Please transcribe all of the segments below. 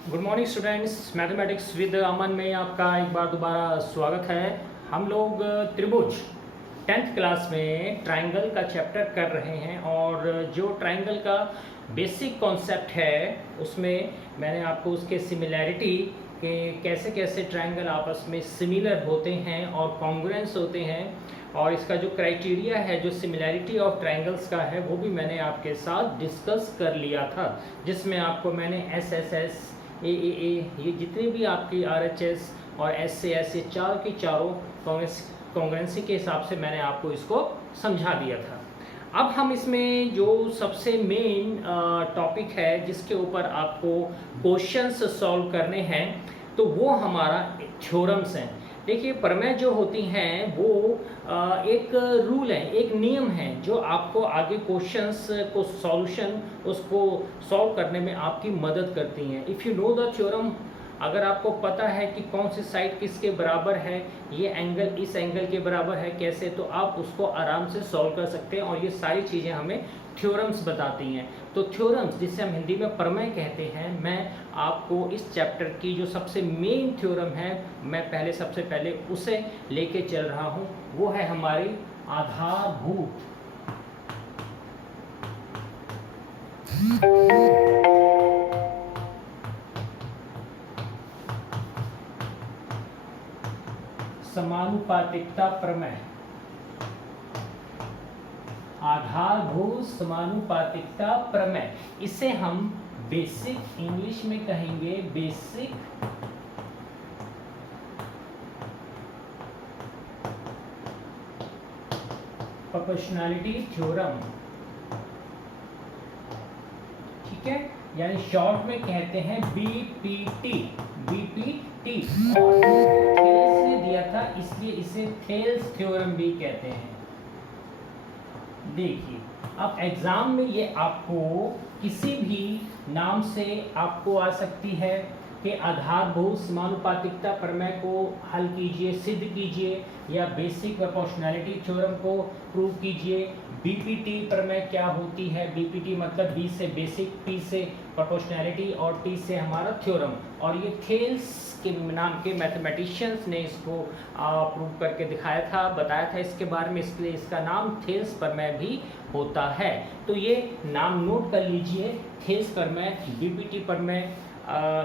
Good morning students, mathematics with Aman में आपका एक बार दोबारा स्वागत है। हम लोग त्रिभुज 10th क्लास में ट्रायंगल का चैप्टर कर रहे हैं और जो ट्रायंगल का बेसिक कॉन्सेप्ट है उसमें मैंने आपको उसके सिमिलैरिटी के कैसे कैसे ट्रायंगल आपस में सिमिलर होते हैं और कॉन्ग्रुएंस होते हैं और इसका जो क्राइटेरिया है, जो सिमिलैरिटी ऑफ ट्रायंगल्स का है, वो भी मैंने आपके साथ डिस्कस कर लिया था, जिसमें आपको मैंने SSS AAA ये जितने भी आपकी RHS और S से S ये चारों की चारों कॉन्ग्रुएंसी के हिसाब से मैंने आपको इसको समझा दिया था। अब हम इसमें जो सबसे मेन टॉपिक है जिसके ऊपर आपको क्वेश्चंस सॉल्व करने हैं तो वो हमारा थ्योरम्स हैं। देखिए, प्रमेय जो होती हैं वो एक रूल है, एक नियम है जो आपको आगे क्वेश्चंस को सॉल्यूशन उसको सॉल्व करने में आपकी मदद करती हैं। If you know the theorem, अगर आपको पता है कि कौन सी साइड किसके बराबर है, ये एंगल इस एंगल के बराबर है कैसे, तो आप उसको आराम से सॉल्व कर सकते हैं और ये सारी चीज़ें हमें थ्योरम्स बताती हैं। तो थ्योरम्स, जिसे हम हिंदी में प्रमेय कहते हैं, मैं आपको इस चैप्टर की जो सबसे मेन थ्योरम है मैं सबसे पहले उसे लेके चल रहा हूँ। वो है हमारी आधारभूत समानुपातिकता प्रमेय। आधारभूत समानुपातिकता प्रमेय, इसे हम बेसिक, इंग्लिश में कहेंगे बेसिक प्रोपोर्शनैलिटी थ्योरम, ठीक है, यानी शॉर्ट में कहते हैं BPT। और थेल्स ने दिया था इसलिए इसे थेल्स थ्योरम भी कहते हैं। देखिए, अब एग्जाम में ये आपको किसी भी नाम से आपको आ सकती है कि आधारभूत समानुपातिकता प्रमेय को हल कीजिए, सिद्ध कीजिए, या बेसिक प्रोपोर्शनैलिटी थ्योरम को प्रूव कीजिए। BPT प्रमेय क्या होती है? BPT मतलब B से बेसिक, P से प्रोपोर्शनैलिटी और T से हमारा थ्योरम। और ये थेल्स के नाम के मैथमेटिशियंस ने इसको प्रूव करके दिखाया था, बताया था इसके बारे में, इसलिए इसका नाम थेल्स प्रमेय भी होता है। तो ये नाम नोट कर लीजिए, थेल्स प्रमेय, BPT प्रमेय।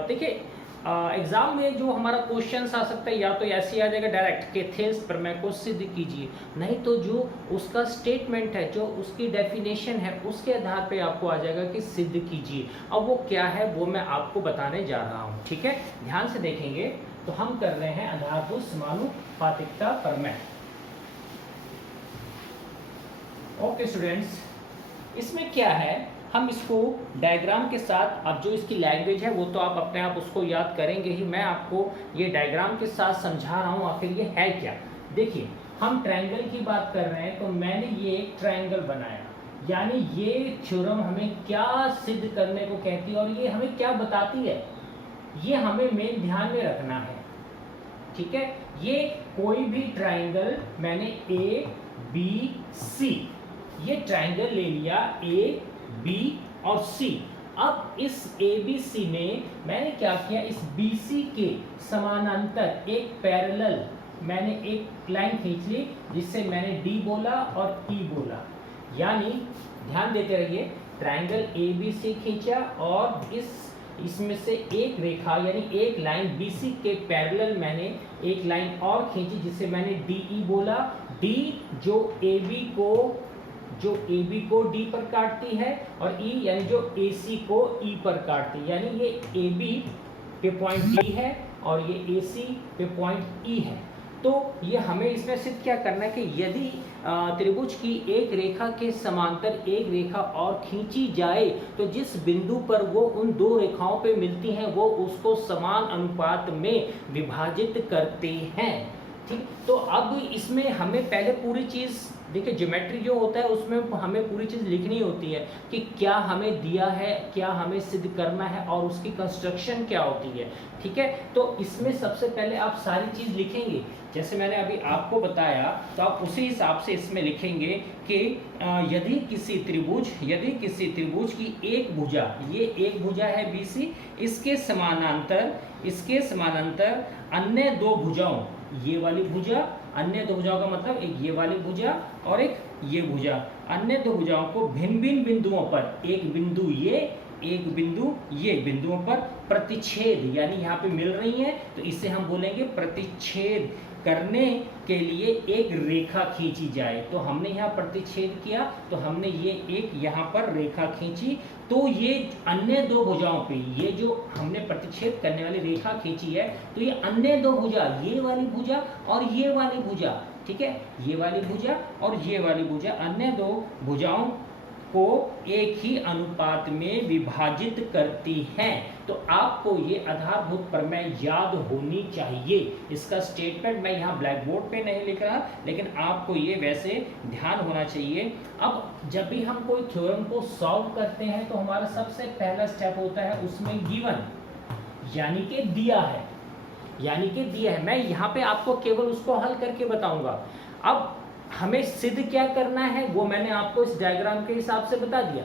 देखिए, एग्जाम में जो हमारा क्वेश्चन आ सकता है या तो ऐसे आ जाएगा डायरेक्ट कि थेल्स प्रमेय को सिद्ध कीजिए, नहीं तो जो उसका स्टेटमेंट है, जो उसकी डेफिनेशन है, उसके आधार पे आपको आ जाएगा कि सिद्ध कीजिए। अब वो क्या है वो मैं आपको बताने जा रहा हूँ, ठीक है, ध्यान से देखेंगे। तो हम कर रहे हैं आधारभूत समानुपातिकता प्रमेय। ओके स्टूडेंट्स, इसमें क्या है, हम इसको डायग्राम के साथ, अब जो इसकी लैंग्वेज है वो तो आप अपने आप उसको याद करेंगे ही, मैं आपको ये डायग्राम के साथ समझा रहा हूँ आखिर ये है क्या। देखिए, हम ट्रायंगल की बात कर रहे हैं तो मैंने ये एक ट्रायंगल बनाया, यानी ये थ्योरम हमें क्या सिद्ध करने को कहती है और ये हमें क्या बताती है, ये हमें मेन ध्यान में रखना है, ठीक है। ये कोई भी ट्रायंगल, मैंने ABC ये ट्रायंगल ले लिया, AB और C। अब इस ABC में मैंने क्या किया, इस BC के समानांतर एक पैरेलल मैंने एक लाइन खींच ली, जिससे मैंने D बोला और E बोला। यानी ध्यान देते रहिए, ट्रायंगल ABC खींचा और इसमें से एक रेखा यानी एक लाइन BC के पैरेलल मैंने एक लाइन और खींची, जिसे मैंने DE बोला। D जो AB को D पर काटती है और E यानी जो AC को E पर काटती है, यानी ये AB पे पॉइंट D है और ये AC पे पॉइंट E है। तो ये हमें इसमें सिर्फ क्या करना है कि यदि त्रिभुज की एक रेखा के समांतर एक रेखा और खींची जाए तो जिस बिंदु पर वो उन दो रेखाओं पे मिलती हैं वो उसको समान अनुपात में विभाजित करते हैं। ठीक। तो अब इसमें हमें पहले पूरी चीज़ देखिए, ज्योमेट्री जो होता है उसमें हमें पूरी चीज़ लिखनी होती है कि क्या हमें दिया है, क्या हमें सिद्ध करना है और उसकी कंस्ट्रक्शन क्या होती है। ठीक है, तो इसमें सबसे पहले आप सारी चीज़ लिखेंगे जैसे मैंने अभी आपको बताया, तो आप उसी हिसाब से इसमें लिखेंगे कि यदि किसी त्रिभुज की एक भुजा, ये एक भुजा है BC, इसके समानांतर अन्य दो भुजाओं, ये वाली भुजा, अन्य दो भुजाओं का मतलब एक ये वाली भुजा और एक ये भुजा, अन्य दो भुजाओं को भिन्न भिन्न बिंदुओं पर, एक बिंदु ये, एक बिंदु ये, बिंदुओं पर प्रतिच्छेद यानी यहाँ पे मिल रही हैं, तो इसे हम बोलेंगे प्रतिच्छेद करने के लिए एक रेखा खींची जाए। तो हमने यहाँ प्रतिच्छेद किया, तो हमने ये एक यहाँ पर रेखा खींची, तो ये अन्य दो भुजाओं पे, ये जो हमने प्रतिच्छेद करने वाली रेखा खींची है, तो ये अन्य दो भुजा, ये वाली भुजा और ये वाली भुजा, ठीक है, ये वाली भुजा और ये वाली भुजा, अन्य दो भुजाओं को एक ही अनुपात में विभाजित करती हैं। तो आपको ये आधारभूत प्रमेय याद होनी चाहिए। इसका स्टेटमेंट मैं यहाँ ब्लैक बोर्ड पे नहीं लिख रहा, लेकिन आपको ये वैसे ध्यान होना चाहिए। अब जब भी हम कोई थ्योरम को सॉल्व करते हैं तो हमारा सबसे पहला स्टेप होता है उसमें गिवन, यानी कि दिया है, मैं यहाँ पे आपको केवल उसको हल करके बताऊंगा। अब हमें सिद्ध क्या करना है वो मैंने आपको इस डायग्राम के हिसाब से बता दिया,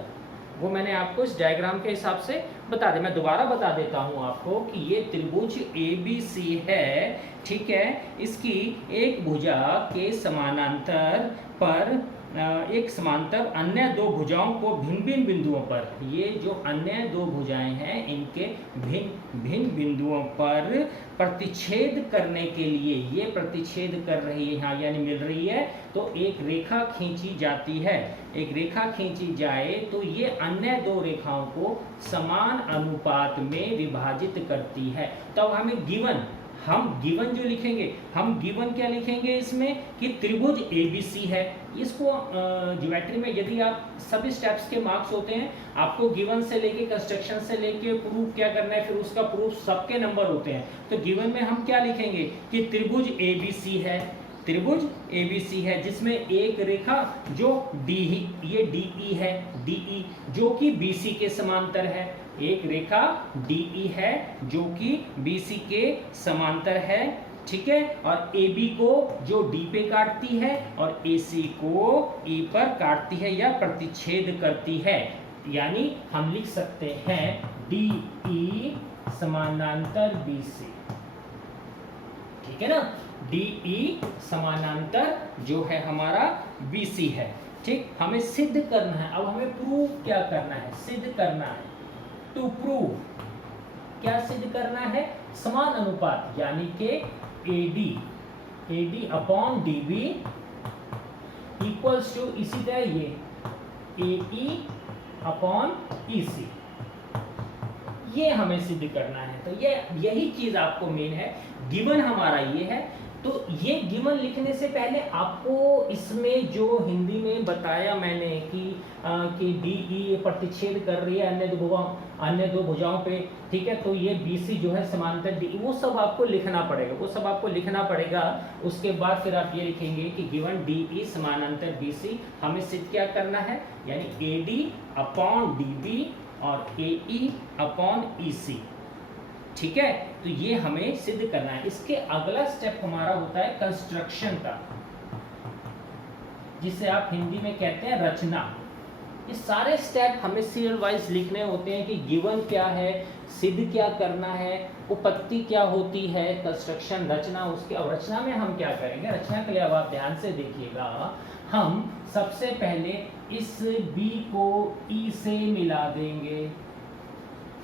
मैं दोबारा बता देता हूं आपको कि ये त्रिभुज ABC है, ठीक है, इसकी एक भुजा के समानांतर अन्य दो भुजाओं को भिन्न भिन्न बिंदुओं पर, ये जो अन्य दो भुजाएं हैं इनके भिन्न बिंदुओं पर प्रतिच्छेद करने के लिए, ये प्रतिच्छेद कर रही है यहाँ यानी मिल रही है, तो एक रेखा खींची जाती है। एक रेखा खींची जाए तो ये अन्य दो रेखाओं को समान अनुपात में विभाजित करती है। तो अब हमें हम गिवन जो लिखेंगे, हम गिवन क्या लिखेंगे इसमें कि त्रिभुज ABC है। इसको ज्योमेट्री में यदि आप सभी स्टेप्स के मार्क्स होते हैं, आपको गिवन से लेके कंस्ट्रक्शन से लेके प्रूफ क्या करना है, फिर उसका प्रूफ सबके नंबर होते हैं। तो गिवन में हम क्या लिखेंगे कि त्रिभुज ABC है जिसमें एक रेखा जो ये DE है, DE जो कि BC के समांतर है, एक रेखा DE है जो कि BC के समांतर है, ठीक है, और AB को जो D पे काटती है और AC को E पर काटती है या प्रतिच्छेद करती है, यानी हम लिख सकते हैं DE समानांतर BC, ठीक है ना, DE समानांतर जो है हमारा BC है, ठीक। हमें सिद्ध करना है, अब हमें प्रूव क्या करना है, सिद्ध करना है। टू प्रूव क्या सिद्ध करना है, समान अनुपात यानी कि AD upon DB equals to, इसी तरह ये AE अपॉन EC, ये हमें सिद्ध करना है। तो यही चीज आपको मेन है, गिवन हमारा ये है। तो ये गिवन लिखने से पहले आपको इसमें जो हिंदी में बताया मैंने कि DE प्रतिच्छेद कर रही है अन्य दो भुजाओं पे, ठीक है, तो ये BC जो है समांतर DE, वो सब आपको लिखना पड़ेगा। उसके बाद फिर आप ये लिखेंगे कि गिवन DE समानांतर BC, हमें सिद्ध क्या करना है, यानी AD अपॉन DB और AE अपॉन EC, ठीक है। तो ये हमें सिद्ध करना है। इसके अगला स्टेप हमारा होता है कंस्ट्रक्शन का, जिसे आप हिंदी में कहते हैं रचना। ये सारे स्टेप हमें सीरियल वाइज लिखने होते हैं कि गिवन क्या है, सिद्ध क्या करना है, उपपत्ति क्या होती है, कंस्ट्रक्शन, रचना। उसके अब रचना में हम क्या करेंगे, रचना के लिए अब आप ध्यान से देखिएगा, हम सबसे पहले इस B को E से मिला देंगे,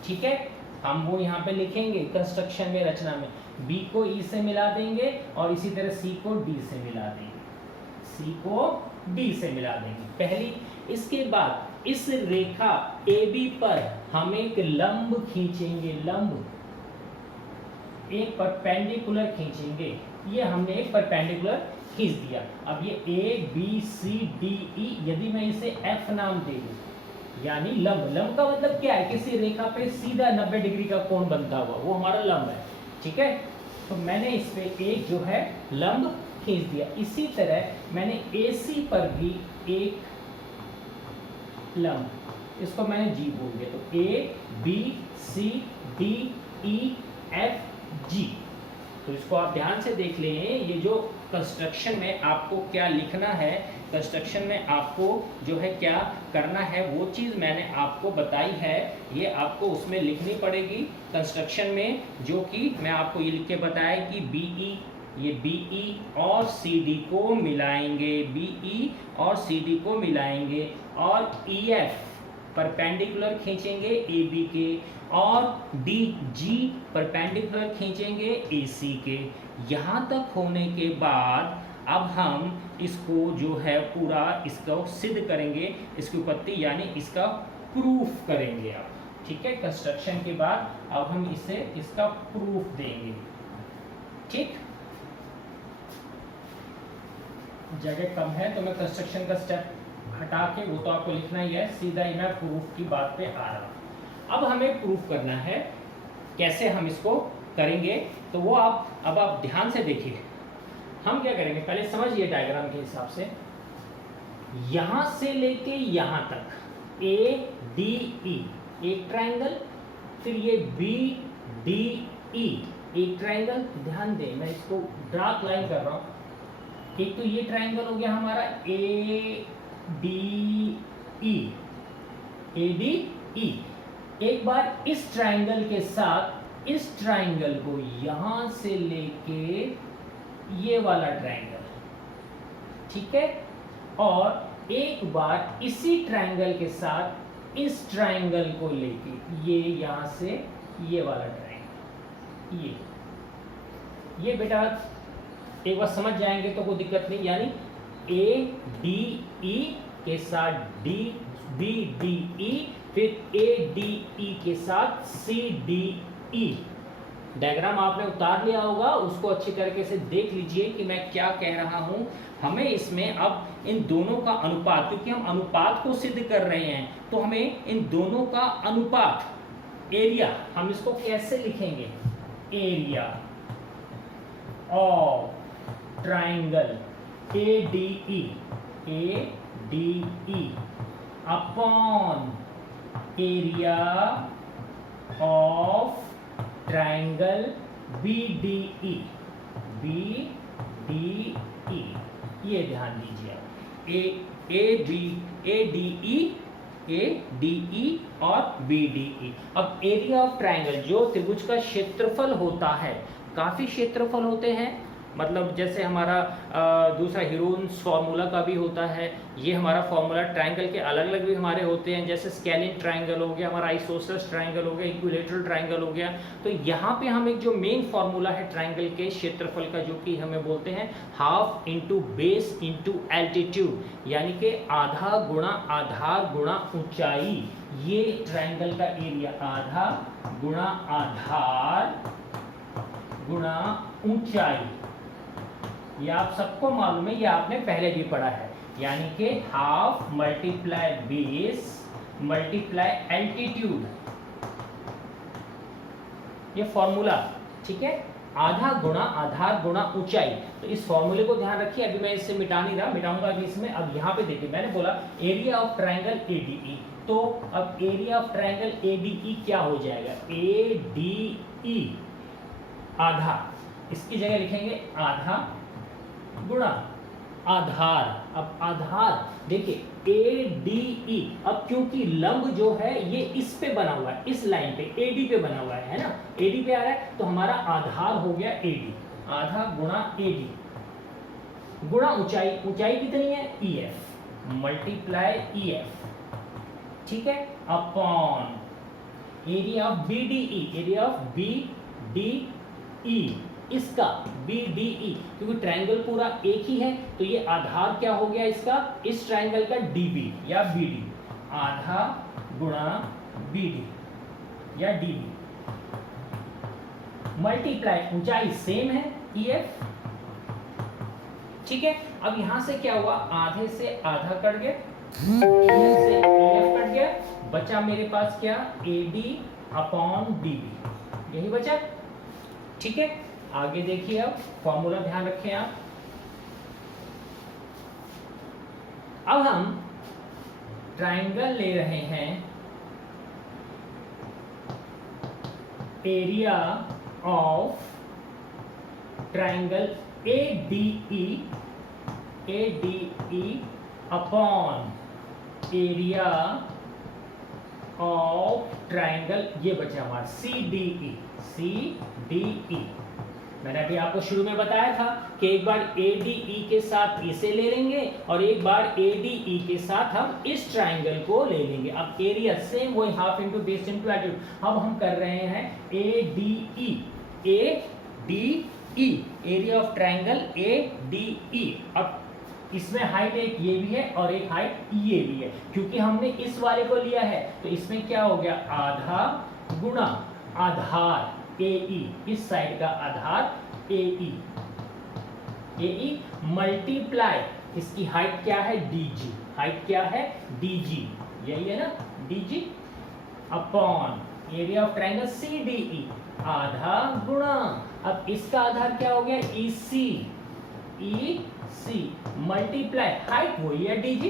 ठीक है, हम वो यहाँ पे लिखेंगे कंस्ट्रक्शन में, रचना में B को E से मिला देंगे और इसी तरह C को D से मिला देंगे, पहली। इसके बाद इस रेखा AB पर हम एक लंब खींचेंगे, एक परपेंडिकुलर खींचेंगे, ये हमने एक परपेंडिकुलर खींच दिया। अब ये ABCDE, यदि मैं इसे F नाम दे दूं, यानी लंब का मतलब क्या है, किसी रेखा पे सीधा 90 डिग्री का कोण बनता हुआ, वो हमारा लंब है, ठीक है। तो मैंने इस पे एक जो है लंब खींच दिया। इसी तरह मैंने AC पर भी एक लंब, इसको मैंने G बोल दिया। तो ABCDEFG। तो इसको आप ध्यान से देख लें। ये जो कंस्ट्रक्शन में आपको क्या लिखना है, कंस्ट्रक्शन में आपको जो है क्या करना है, वो चीज़ मैंने आपको बताई है, ये आपको उसमें लिखनी पड़ेगी कंस्ट्रक्शन में। जो कि मैं आपको ये लिख के बताया कि BE, ये BE और CD को मिलाएंगे, BE और CD को मिलाएंगे, और EF परपेंडिकुलर खींचेंगे AB के, और DG परपेंडिकुलर खींचेंगे AC के। यहाँ तक होने के बाद अब हम इसको जो है पूरा इसको सिद्ध करेंगे, इसकी उत्पत्ति यानी इसका प्रूफ करेंगे अब। ठीक है, कंस्ट्रक्शन के बाद अब हम इसे इसका प्रूफ देंगे। ठीक, जगह कम है तो मैं कंस्ट्रक्शन का स्टेप हटा के, वो तो आपको लिखना ही है, सीधा ही मैं प्रूफ की बात पे आ रहा। अब हमें प्रूफ करना है, कैसे हम इसको करेंगे तो वो अब आप ध्यान से देखिए। हम क्या करेंगे, पहले समझिए डायग्राम के हिसाब से। यहां से लेके यहां तक ADE एक ट्रायंगल, फिर ये BDE एक ट्रायंगल। ध्यान दें, मैं इसको डार्क लाइन कर रहा हूं। एक तो ये ट्रायंगल हो गया हमारा ADE। एक बार इस ट्रायंगल के साथ इस ट्रायंगल को यहां से लेके ये वाला ट्रायंगल, ठीक है, और एक बार इसी ट्रायंगल के साथ इस ट्रायंगल को लेके ये यहां से ये वाला ट्रायंगल, ये बेटा एक बार समझ जाएंगे तो कोई दिक्कत नहीं। यानी ADE के साथ BDE, फिर ADE के साथ CDE। डायग्राम आपने उतार लिया होगा, उसको अच्छी तरीके से देख लीजिए कि मैं क्या कह रहा हूं। हमें इसमें अब इन दोनों का अनुपात, क्योंकि हम अनुपात को सिद्ध कर रहे हैं, तो हमें इन दोनों का अनुपात, एरिया, हम इसको कैसे लिखेंगे, area of triangle ADE upon area of triangle BDE। ये ध्यान दीजिए, ADE और BDE। अब एरिया ऑफ ट्राइंगल, जो त्रिभुज का क्षेत्रफल होता है, काफ़ी क्षेत्रफल होते हैं, मतलब जैसे हमारा दूसरा हीरोन्स फार्मूला का भी होता है, ये हमारा फार्मूला ट्राइंगल के अलग अलग भी हमारे होते हैं, जैसे स्केलिन ट्राइंगल हो गया, हमारा आइसोसेलेस ट्राइंगल हो गया, इक्विलेटरल ट्राइंगल हो गया। तो यहाँ पे हम एक जो मेन फार्मूला है ट्राइंगल के क्षेत्रफल का, जो कि हमें बोलते हैं half into base into altitude, यानी कि आधा गुणा आधार गुणा ऊंचाई। ये ट्राइंगल का एरिया, आधा गुणा आधार गुणा ऊंचाई, ये आप सबको मालूम है, ये आपने पहले भी पढ़ा है। यानी कि half multiply base multiply altitude, ये फॉर्मूला, ठीक है, आधा गुणा आधार गुणा ऊंचाई। तो इस फॉर्मूले को ध्यान रखिए। अभी मैं इससे मिटा नहीं रहा, मिटाऊंगा अभी इसमें। अब यहाँ पे देखिए, मैंने बोला एरिया ऑफ ट्राइंगल ADE, तो अब एरिया ऑफ ट्राइंगल ADE क्या हो जाएगा, ADE आधा, इसकी जगह लिखेंगे आधा गुणा आधार। अब आधार देखिए ADE, अब क्योंकि लंब जो है ये इस पे बना हुआ है, इस लाइन पे AD पे बना हुआ है ना, AD पे आ रहा है, तो हमारा आधार हो गया AD, आधा गुणा AD गुणा ऊंचाई, ऊंचाई कितनी है EF मल्टीप्लाई EF, ठीक है, upon area of BDE, area of BDE, इसका BDE, क्योंकि ट्रायंगल पूरा एक ही है, तो ये आधार क्या हो गया इसका, इस ट्रायंगल का DB या BD, आधा गुणा BD या DB मल्टीप्लाई ऊंचाई सेम है EF, ठीक है। अब यहां से क्या हुआ, आधे से आधा कट गया, से EF कट गया, बचा मेरे पास क्या, AD अपॉन DB, यही बचा, ठीक है। आगे देखिए, अब फॉर्मूला ध्यान रखें आप। अब हम ट्राइंगल ले रहे हैं, area of triangle ADE upon area of triangle, ये बचा हमारा CDE। मैंने अभी आपको शुरू में बताया था कि एक बार ADE के साथ इसे ले लेंगे और एक बार ADE के साथ हम इस ट्राइंगल को ले लेंगे। अब एरिया सेम वही, half into base into altitude. अब हम कर रहे हैं ADE, area of triangle ADE। अब इसमें हाइट एक ये भी है और एक हाइट ये भी है, क्योंकि हमने इस वाले को लिया है तो इसमें क्या हो गया, आधा गुणा आधार AE, इस साइड का आधार AE मल्टीप्लाई इसकी हाइट क्या है DG, हाइट क्या है DG, यही है ना DG, upon area of triangle CDE, आधा गुणा, अब इसका आधार क्या हो गया EC मल्टीप्लाई हाइट वही है DG,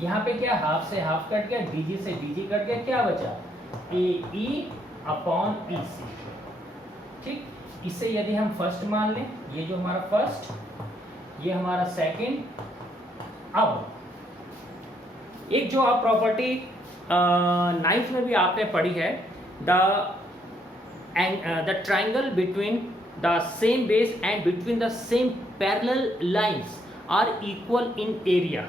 यहाँ पे क्या हाफ से हाफ कट गया, DG से DG कट गया, क्या बचा AE अपॉन EC। ठीक, इसे यदि हम फर्स्ट मान लें, ये जो हमारा फर्स्ट, ये हमारा सेकंड। अब एक जो आप प्रॉपर्टी 9th में भी आपने पढ़ी है, the triangle between the same base and between the same parallel lines are equal in area.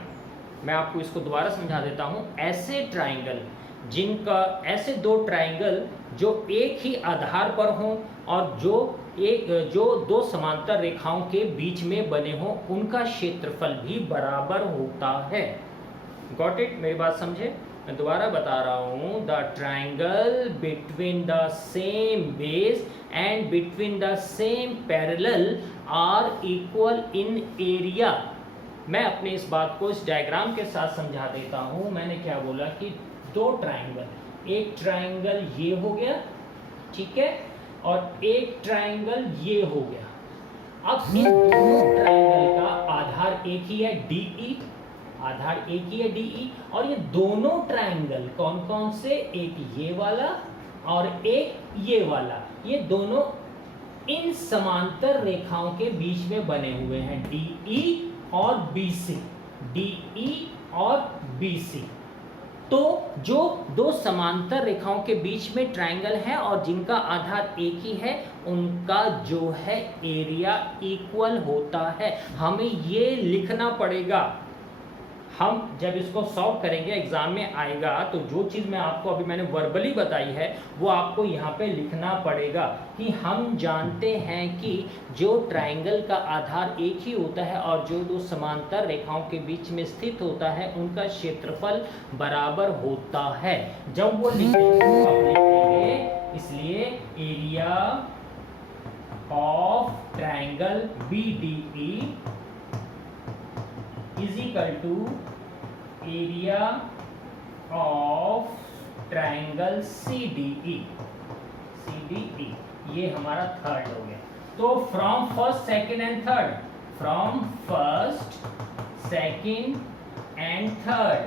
मैं आपको इसको दोबारा समझा देता हूं। ऐसे ट्राइंगल जिनका, ऐसे दो ट्राइंगल जो एक ही आधार पर हों और जो दो समांतर रेखाओं के बीच में बने हों, उनका क्षेत्रफल भी बराबर होता है। Got it? मेरी बात समझे? मैं दोबारा बता रहा हूं, the triangle between the same base and between the same parallel are equal in area. मैं अपने इस बात को इस डायग्राम के साथ समझा देता हूं। मैंने क्या बोला कि दो ट्राइंगल, एक ट्राइंगल ये हो गया, ठीक है, और एक ट्राइंगल ये हो गया। अब इन दोनों ट्राइंगल का आधार एक ही है DE, आधार एक ही है DE, और ये दोनों ट्राइंगल कौन कौन से, एक ये वाला और एक ये वाला, ये दोनों इन समांतर रेखाओं के बीच में बने हुए हैं, DE और BC, DE और BC। तो जो दो समांतर रेखाओं के बीच में ट्राइंगल है और जिनका आधार एक ही है, उनका जो है एरिया इक्वल होता है। हमें ये लिखना पड़ेगा। हम जब इसको सॉल्व करेंगे, एग्जाम में आएगा, तो जो चीज़ मैं आपको अभी मैंने वर्बली बताई है वो आपको यहाँ पे लिखना पड़ेगा कि हम जानते हैं कि जो ट्राइंगल का आधार एक ही होता है और जो दो समांतर रेखाओं के बीच में स्थित होता है, उनका क्षेत्रफल बराबर होता है। जब वो लिखेंगे, इसलिए area of triangle BDE is equal to area of triangle CDE। ये हमारा थर्ड हो गया। तो from first, second and third, from first, second and third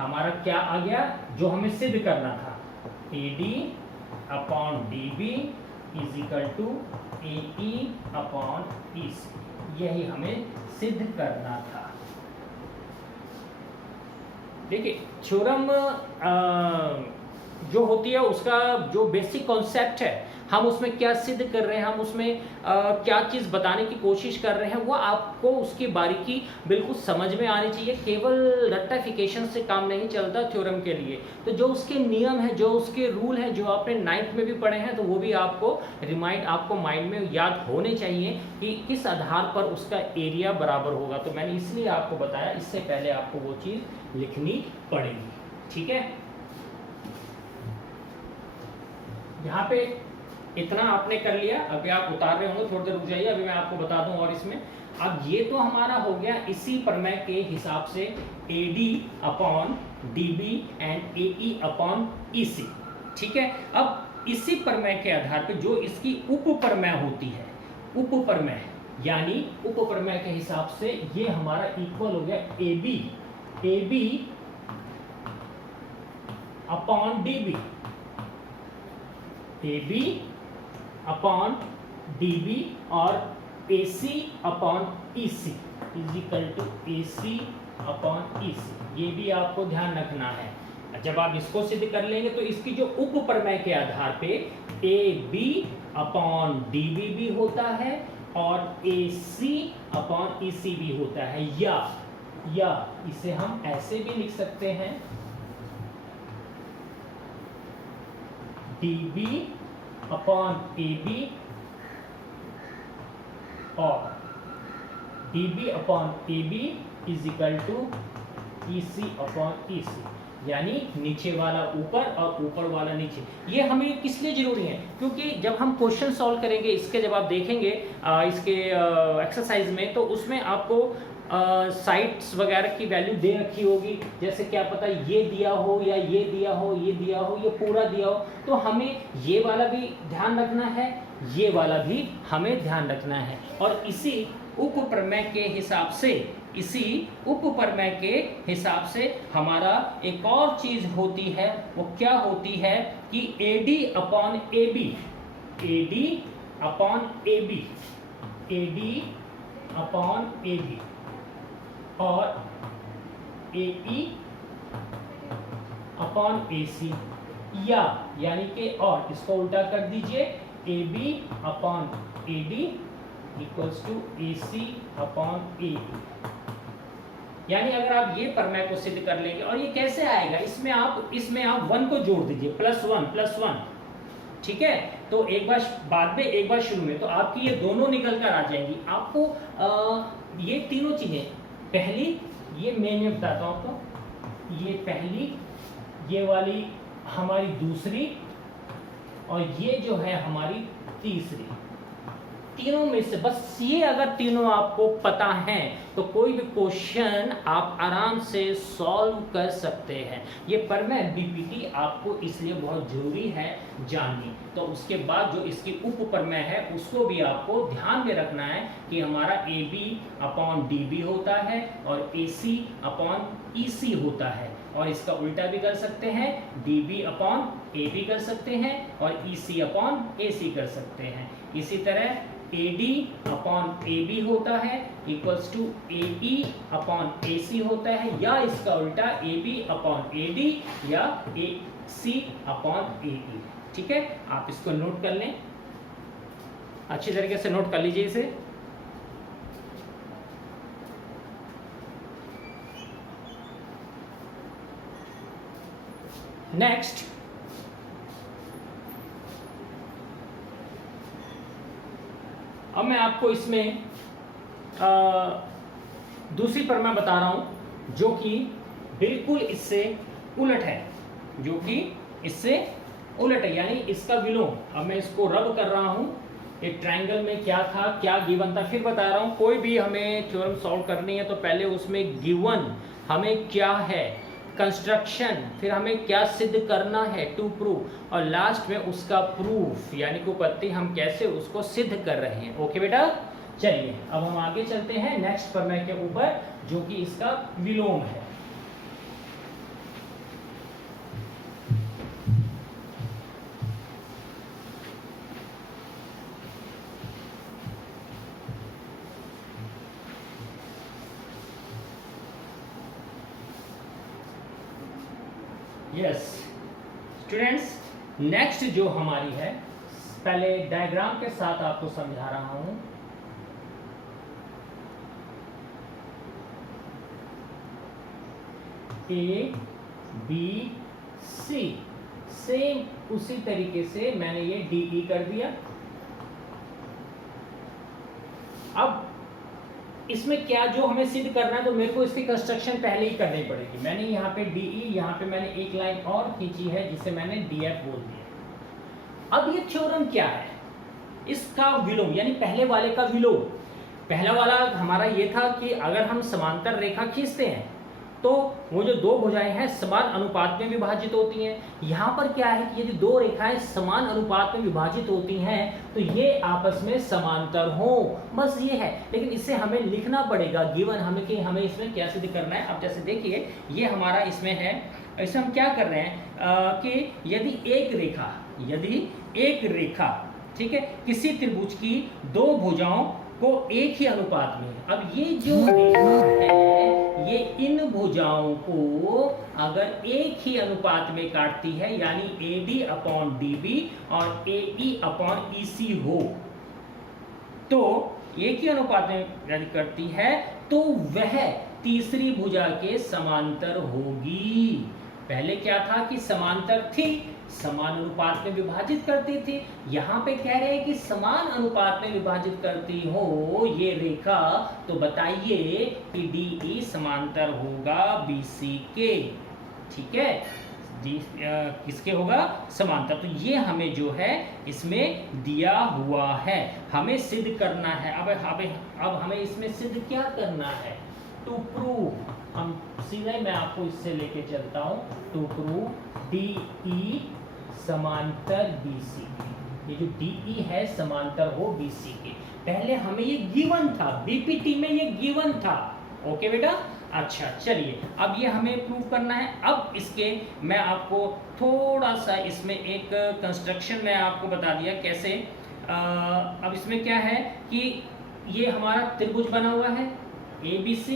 हमारा क्या आ गया, जो हमें सिद्ध करना था, AD upon DB is equal to AE upon EC। यही हमें सिद्ध करना था। देखिए, थ्योरम जो होती है उसका जो बेसिक कॉन्सेप्ट है, हम उसमें क्या सिद्ध कर रहे हैं, हम उसमें क्या चीज़ बताने की कोशिश कर रहे हैं, वो आपको उसकी बारीकी बिल्कुल समझ में आनी चाहिए। केवल रट्टाफिकेशन से काम नहीं चलता थ्योरम के लिए। तो जो उसके नियम है, जो उसके रूल हैं, जो आपने 9th में भी पढ़े हैं, तो वो भी आपको माइंड में याद होने चाहिए कि किस आधार पर उसका एरिया बराबर होगा। तो मैंने इसलिए आपको बताया, इससे पहले आपको वो चीज़ लिखनी पड़ेगी। ठीक है, यहाँ पे इतना आपने कर लिया। अभी आप उतार रहे होंगे, थोड़ी देर रुक जाइए, अभी मैं आपको बता दूं। और इसमें अब ये तो हमारा हो गया इसी प्रमेय के हिसाब से AD upon DB and AE upon EC। ठीक है, अब इसी प्रमेय के आधार पे जो इसकी उपप्रमेय होती है, उपप्रमेय यानी उपप्रमेय के हिसाब से ये हमारा इक्वल हो गया A B upon D B, A B upon D B और A C upon E C is equal to A C upon E C. ये भी आपको ध्यान रखना है। जब आप इसको सिद्ध कर लेंगे तो इसकी जो उपप्रमेय के आधार पे A B upon D B भी होता है और ए सी अपॉन ई सी भी होता है, या इसे हम ऐसे भी लिख सकते हैं D B upon A B और D B upon A B is equal to E C upon E C, यानी नीचे वाला ऊपर और ऊपर वाला नीचे। ये हमें किस लिए जरूरी है? क्योंकि जब हम क्वेश्चन सॉल्व करेंगे, इसके जब आप देखेंगे इसके एक्सरसाइज में, तो उसमें आपको साइड्स वगैरह की वैल्यू दे रखी होगी, जैसे क्या पता ये दिया हो या ये दिया हो, ये दिया हो, ये पूरा दिया हो, तो हमें ये वाला भी ध्यान रखना है, ये वाला भी हमें ध्यान रखना है। और इसी उपप्रमेय के हिसाब से, इसी उपप्रमेय के हिसाब से हमारा एक और चीज होती है, वो क्या होती है कि AD upon AB, AD upon AB, AD upon AB और AE अपॉन AC, यानी कि और इसको उल्टा कर दीजिए, AB upon AD equals to AC upon AE। यानी अगर आप ये प्रमेय को सिद्ध कर लेंगे, और ये कैसे आएगा, इसमें आप 1 को जोड़ दीजिए, +1, ठीक है। तो एक बार बाद में, एक बार शुरू में, तो आपकी ये दोनों निकल कर आ जाएंगी। आपको ये तीनों चीजें, पहली ये मैं बताता हूं आपको, ये पहली, ये वाली हमारी दूसरी, और ये जो है हमारी तीसरी, तीनों में से बस ये अगर तीनों आपको पता हैं तो कोई भी क्वेश्चन आप आराम से सॉल्व कर सकते हैं। ये प्रमेय बीपीटी आपको इसलिए बहुत जरूरी है जाननी। तो उसके बाद जो इसकी उप प्रमेय है उसको भी आपको ध्यान में रखना है कि हमारा A B upon D B होता है और ए सी अपॉन ई सी होता है, और इसका उल्टा भी कर सकते हैं, D B upon A B कर सकते हैं और ई सी अपॉन ए सी कर सकते हैं। इसी तरह AD अपॉन AB होता है equals to AE upon AC होता है, या इसका उल्टा AB अपॉन AD या AC अपॉन AE। ठीक है, आप इसको नोट कर लें, अच्छी तरीके से नोट कर लीजिए इसे। नेक्स्ट, अब मैं आपको इसमें दूसरी प्रमेय बता रहा हूं जो कि बिल्कुल इससे उलट है, जो कि इससे उलट है, यानी इसका विलोम। अब मैं इसको रब कर रहा हूं, एक ट्रायंगल में क्या था, क्या गिवन था, फिर बता रहा हूं। कोई भी हमें थ्योरम सॉल्व करनी है तो पहले उसमें गिवन हमें क्या है, कंस्ट्रक्शन, फिर हमें क्या सिद्ध करना है टू प्रूव, और लास्ट में उसका प्रूफ यानी कि उपपत्ति हम कैसे उसको सिद्ध कर रहे हैं। ओके बेटा, चलिए अब हम आगे चलते हैं नेक्स्ट प्रमेय के ऊपर जो कि इसका विलोम है। यस स्टूडेंट्स, नेक्स्ट जो हमारी है, पहले डायग्राम के साथ आपको समझा रहा हूं। A B C, सेम उसी तरीके से मैंने ये DE कर दिया। अब इसमें क्या जो हमें सिद्ध करना है, तो मेरे को इसकी कंस्ट्रक्शन पहले ही करनी पड़ेगी। मैंने यहाँ पे DE, यहाँ पे मैंने एक लाइन और खींची है जिसे मैंने DF बोल दिया। अब ये थ्योरम क्या है, इसका विलोम यानी पहले वाले का विलोम। पहला वाला हमारा ये था कि अगर हम समांतर रेखा खींचते हैं तो वो जो दो भुजाएं हैं समान अनुपात में विभाजित होती हैं। यहाँ पर क्या है कि यदि दो रेखाएं समान अनुपात में विभाजित होती हैं तो ये आपस में समांतर हो, बस ये है। लेकिन इसे हमें लिखना पड़ेगा गिवन हमें कि हमें इसमें क्या सिद्ध करना है। अब जैसे देखिए ये हमारा इसमें है, इसमें हम क्या कर रहे हैं कि यदि एक रेखा ठीक है किसी त्रिभुज की दो भुजाओं को एक ही अनुपात में, अब ये जो रेखा है ये इन भुजाओं को अगर एक ही अनुपात में काटती है यानी AD/DB और AE/EC हो, तो एक ही अनुपात में यदि करती है तो वह तीसरी भुजा के समांतर होगी। पहले क्या था कि समांतर थी, समान अनुपात में विभाजित करती थी। यहाँ पे कह रहे हैं कि समान अनुपात में विभाजित करती हो ये रेखा, तो बताइए कि DE समांतर होगा BC के, ठीक है, किसके होगा समांतर। तो ये हमें जो है इसमें दिया हुआ है, हमें सिद्ध करना है। अब हमें इसमें सिद्ध क्या करना है, टू प्रूव, हम सीधा मैं आपको इससे लेके चलता हूं, टू प्रूव DE समांतर BC के। ये जो DE है समांतर हो BC के। पहले हमें ये गिवन था, BPT में ये गिवन था, ओके बेटा। अच्छा चलिए अब ये हमें प्रूव करना है। अब इसके मैं आपको थोड़ा सा इसमें एक कंस्ट्रक्शन मैं आपको बता दिया कैसे। अब इसमें क्या है कि ये हमारा त्रिभुज बना हुआ है ABC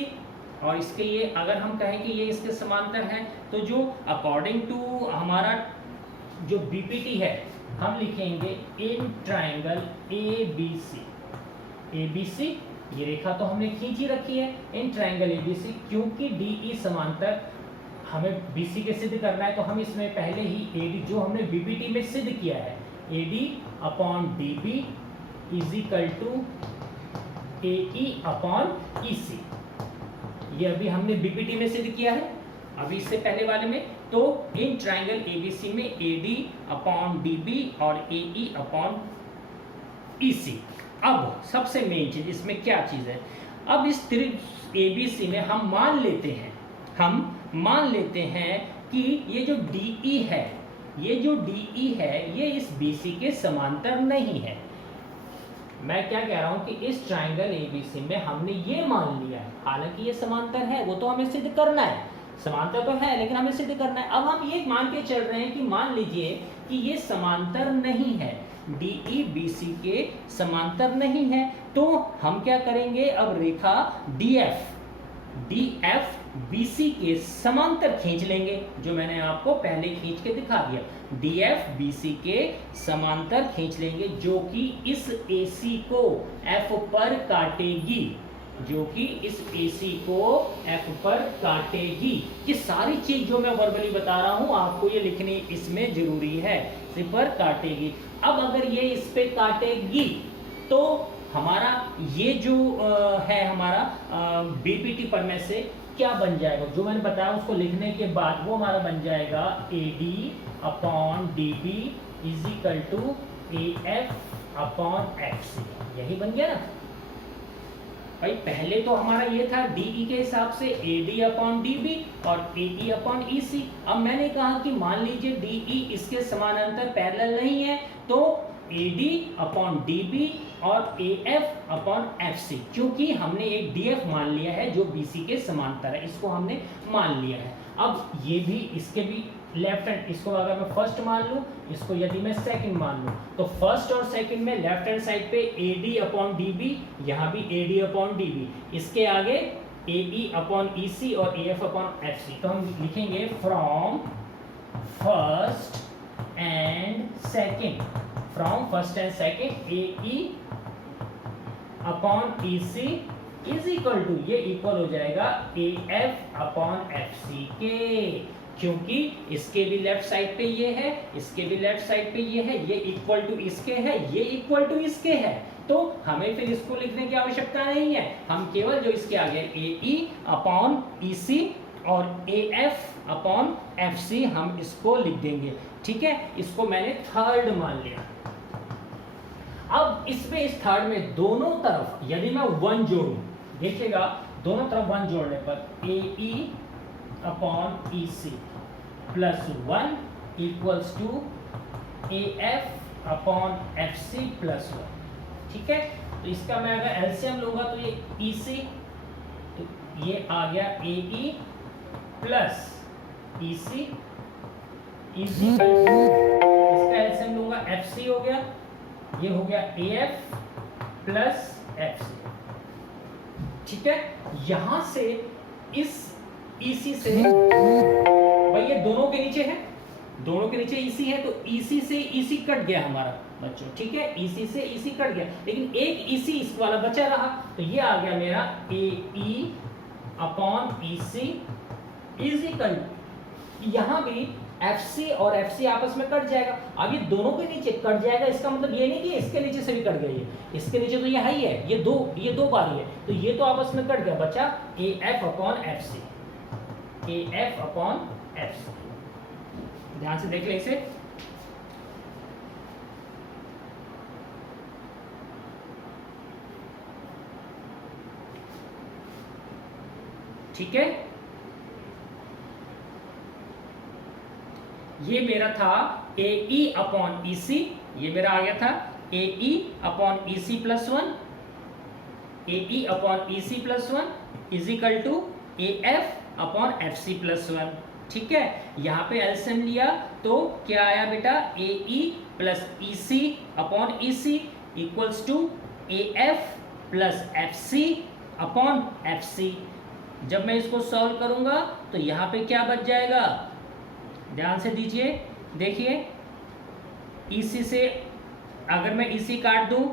और इसके ये अगर हम कहें कि ये इसके समांतर है तो जो अकॉर्डिंग टू हमारा जो BPT है हम लिखेंगे इन ट्राइंगल ABC ये रेखा तो हमने खींच ही रखी है इन ट्राइंगल ABC, क्योंकि DE समांतर हमें BC के सिद्ध करना है तो हम इसमें पहले ही AD जो हमने BPT में सिद्ध किया है AD/DB = AE/EC, ये अभी हमने BPT में सिद्ध किया है अभी इससे पहले वाले में। तो इन ट्राइंगल ABC में AD/DB और AE/EC। अब सबसे मेन चीज इसमें क्या चीज है, अब इस त्रिभुज ABC में हम मान लेते हैं कि ये जो DE है ये इस BC के समांतर नहीं है। मैं क्या कह रहा हूं कि इस ट्राइंगल ABC में हमने ये मान लिया है, हालांकि ये समांतर है, वो तो हमें सिद्ध करना है, समांतर तो है लेकिन हमें सिद्ध करना है। अब हम ये मान के चल रहे हैं कि मान लीजिए कि ये समांतर नहीं है, DE BC के समांतर नहीं है, तो हम क्या करेंगे, अब रेखा DF BC के समांतर खींच लेंगे, जो मैंने आपको पहले खींच के दिखा दिया। DF BC के समांतर खींच लेंगे जो कि इस AC को F पर काटेगी, ये सारी चीज जो मैं वर्बली बता रहा हूं आपको ये लिखनी इसमें जरूरी है, इस पर काटेगी। अब अगर ये इस पे काटेगी तो हमारा ये जो है हमारा BPT पर में से क्या बन जाएगा, जो मैंने बताया उसको लिखने के बाद वो हमारा बन जाएगा AD/DB = AF/FC, यही बन गया ना भाई। पहले तो हमारा ये था DE के हिसाब से AD/DB और AE/EC। अब मैंने कहा कि मान लीजिए DE इसके समानांतर पैरेलल नहीं है तो AD/DB और AF/FC, क्योंकि हमने एक DF मान लिया है जो BC के समांतर है, इसको हमने मान लिया है। अब ये भी इसके भी लेफ्ट हैंड, इसको अगर मैं फर्स्ट मान लूं, इसको यदि मैं सेकंड मान लूं, तो फर्स्ट और सेकंड में लेफ्ट हैंड साइड पे AD/DB, यहाँ भी AD/DB, इसके आगे AE/EC और AF/FC। तो हम लिखेंगे from first and second AE/EC ये इक्वल हो जाएगा AF/FC के, क्योंकि इसके भी लेफ्ट साइड पे ये है, इसके भी लेफ्ट साइड पे ये है, ये इक्वल टू इसके है, ये इक्वल टू इसके है, तो हमें फिर इसको लिखने की आवश्यकता नहीं है। हम केवल जो इसके आगे AE/EC और AF/FC हम इसको लिख देंगे, ठीक है। इसको मैंने थर्ड मान लिया। अब इसमें इस थर्ड में दोनों तरफ यदि मैं 1 जोड़ूं, देखिएगा दोनों तरफ 1 जोड़ने पर AE upon E C plus 1 equals to A F upon F C plus 1। ठीक है, तो इसका मैं अगर एलसीएम लूंगा तो ये ई सी, तो ये आ गया ए ई प्लस ई सी, इसका एलसीएम लूंगा एफ सी हो गया, ये हो गया A F plus F C. ठीक है, यहां से इस ईसी से भाई ये दोनों के नीचे है, दोनों के नीचे ईसी है, तो ईसी से ईसी कट गया हमारा बच्चों। ठीक है, ईसी से ईसी कट गया, लेकिन एक ईसी इस वाला बचा रहा, तो ये आ गया मेरा A E upon EC is equal, यहां भी FC और FC आपस में कट जाएगा। अब ये दोनों के नीचे कट जाएगा, इसका मतलब ये नहीं कि इसके नीचे से भी कट गई है, इसके नीचे तो ये हाई है, ये दो बारी है, तो ये तो आपस में कट गया, बचा AF upon FC, AF upon FC। ध्यान से देख ले इसे, ठीक है। ये मेरा था A E upon E C, ये मेरा आ गया था A E upon E C plus 1, A E upon E C plus 1 is equal to A F upon F C plus 1। ठीक है, यहाँ पे एलसीएम लिया तो क्या आया बेटा, A E plus E C upon E C equals to A F plus F C upon F C. जब मैं इसको सॉल्व करूंगा तो यहाँ पे क्या बच जाएगा, ध्यान से दीजिए, देखिए EC से अगर मैं EC काट दूं,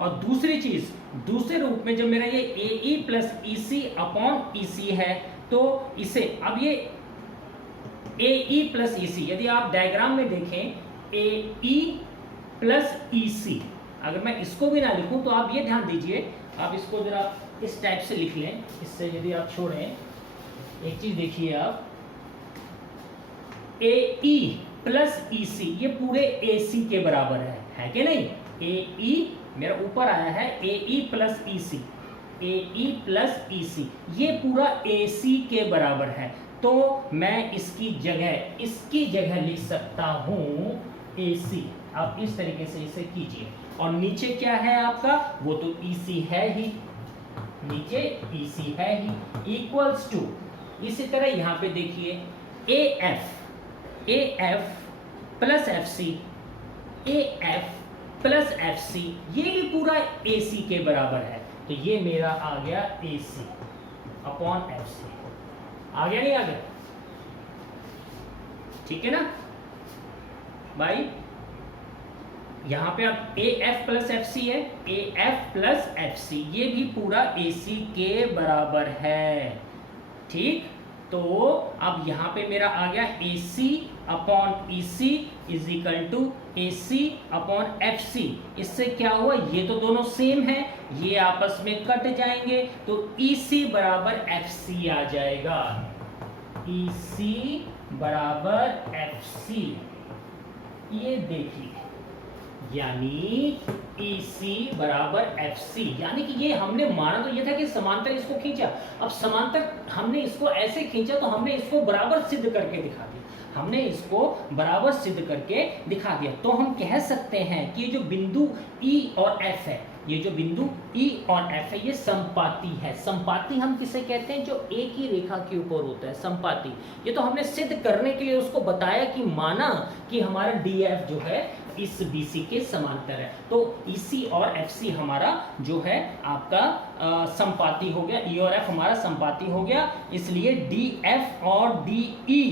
और दूसरी चीज दूसरे रूप में जब मेरा ये AE plus EC upon EC है, तो इसे अब ये AE प्लस EC, यदि आप डायग्राम में देखें AE प्लस EC, अगर मैं इसको भी ना लिखूं तो आप ये ध्यान दीजिए, आप इसको जरा इस टाइप से लिख लें, इससे यदि आप छोड़ें, एक चीज देखिए आप, AE प्लस EC ये पूरे AC के बराबर है कि नहीं। AE मेरा ऊपर आया है AE plus EC, AE plus EC ये पूरा AC के बराबर है, तो मैं इसकी जगह लिख सकता हूं AC। आप इस तरीके से इसे कीजिए, और नीचे क्या है आपका, वो तो EC है ही, नीचे EC है ही, इक्वल्स टू, इसी तरह यहां पे देखिए AF plus FC, AF plus FC ये भी पूरा AC के बराबर है, तो ये मेरा आ गया AC अपॉन FC। आ गया नहीं आ गया, ठीक है ना भाई। यहां पे अब AF प्लस FC है, AF प्लस FC ये भी पूरा AC के बराबर है, ठीक। तो अब यहां पे मेरा आ गया AC upon EC is equal to AC upon FC। इससे क्या हुआ, ये तो दोनों सेम है, ये आपस में कट जाएंगे, तो EC बराबर FC आ जाएगा, EC बराबर FC। ये देखिए, यानी EC बराबर FC, यानी कि ये हमने माना तो ये था कि समांतर इसको खींचा, अब समांतर हमने इसको ऐसे खींचा तो हमने इसको बराबर सिद्ध करके दिखा दिया, हमने इसको बराबर सिद्ध करके दिखा दिया। तो हम कह सकते हैं कि ये जो बिंदु E और F है, ये जो बिंदु E और F है, ये संपाती है। संपाती हम किसे कहते हैं, जो एक ही रेखा के ऊपर होता है, संपाती। ये तो हमने सिद्ध करने के लिए उसको बताया कि माना कि हमारा DF जो है इस BC के समांतर है, तो EC और FC हमारा जो है आपका संपाती हो गया, E और F हमारा संपाती हो गया, इसलिए DF और DE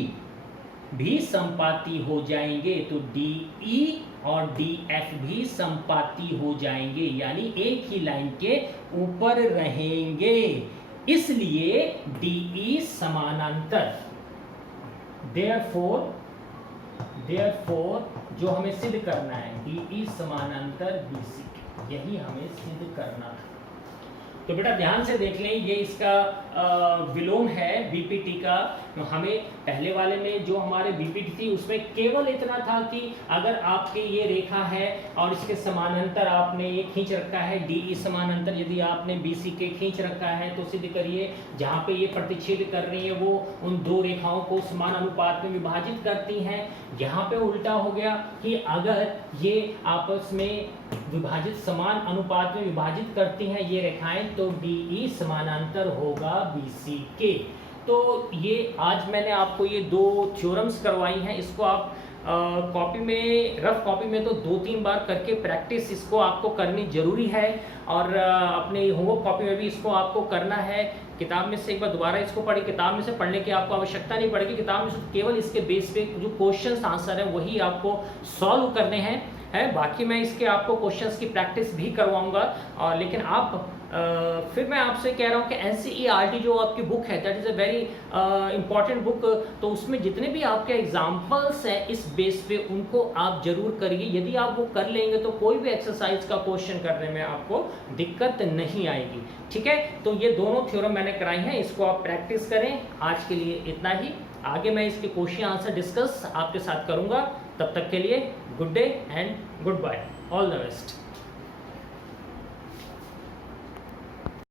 भी संपाती हो जाएंगे, तो DE और DF भी संपाती हो जाएंगे, यानी एक ही लाइन के ऊपर रहेंगे, इसलिए DE समानांतर। Therefore जो हमें सिद्ध करना है, DE समानांतर BC, यही हमें सिद्ध करना था। तो बेटा ध्यान से देख लें, ये इसका विलोम है बीपीटी का। हमें पहले वाले में जो हमारे बीपीटी थी उसमें केवल इतना था कि अगर आपके ये रेखा है और इसके समानांतर आपने ये खींच रखा है डीई समानांतर, यदि आपने बीसी के खींच रखा है तो सिद्ध करिए जहाँ पे ये प्रतिच्छेद कर रही है वो उन दो रेखाओं को समान अनुपात में विभाजित करती हैं। यहाँ पे उल्टा हो गया कि अगर ये आपस में विभाजित समान अनुपात में विभाजित करती हैं ये रेखाएं, तो डीई समानांतर होगा बीसी के। तो ये आज मैंने आपको ये दो थ्योरम्स करवाई हैं, इसको आप कॉपी में, रफ कॉपी में तो 2-3 बार करके प्रैक्टिस इसको आपको करनी जरूरी है, और अपने होमवर्क कॉपी में भी इसको आपको करना है। किताब में से एक बार दोबारा इसको पढ़ी, किताब में से पढ़ने की आपको आवश्यकता नहीं पड़ेगी, किताब में से केवल इसके बेस पे जो क्वेश्चंस आंसर है वही आपको सॉल्व करने हैं है। बाकी मैं इसके आपको क्वेश्चंस की प्रैक्टिस भी करवाऊंगा। और लेकिन आप फिर मैं आपसे कह रहा हूँ कि एनसीईआरटी जो आपकी बुक है that is a very important book, तो उसमें जितने भी आपके एग्जाम्पल्स हैं इस बेस पे उनको आप जरूर करिए। यदि आप वो कर लेंगे तो कोई भी एक्सरसाइज का क्वेश्चन करने में आपको दिक्कत नहीं आएगी, ठीक है। तो ये दोनों थ्योरम मैंने कराई हैं, इसको आप प्रैक्टिस करें। आज के लिए इतना ही, आगे मैं इसके क्वेश्चन आंसर डिस्कस आपके साथ करूँगा। तब तक के लिए good day and goodbye, all the best.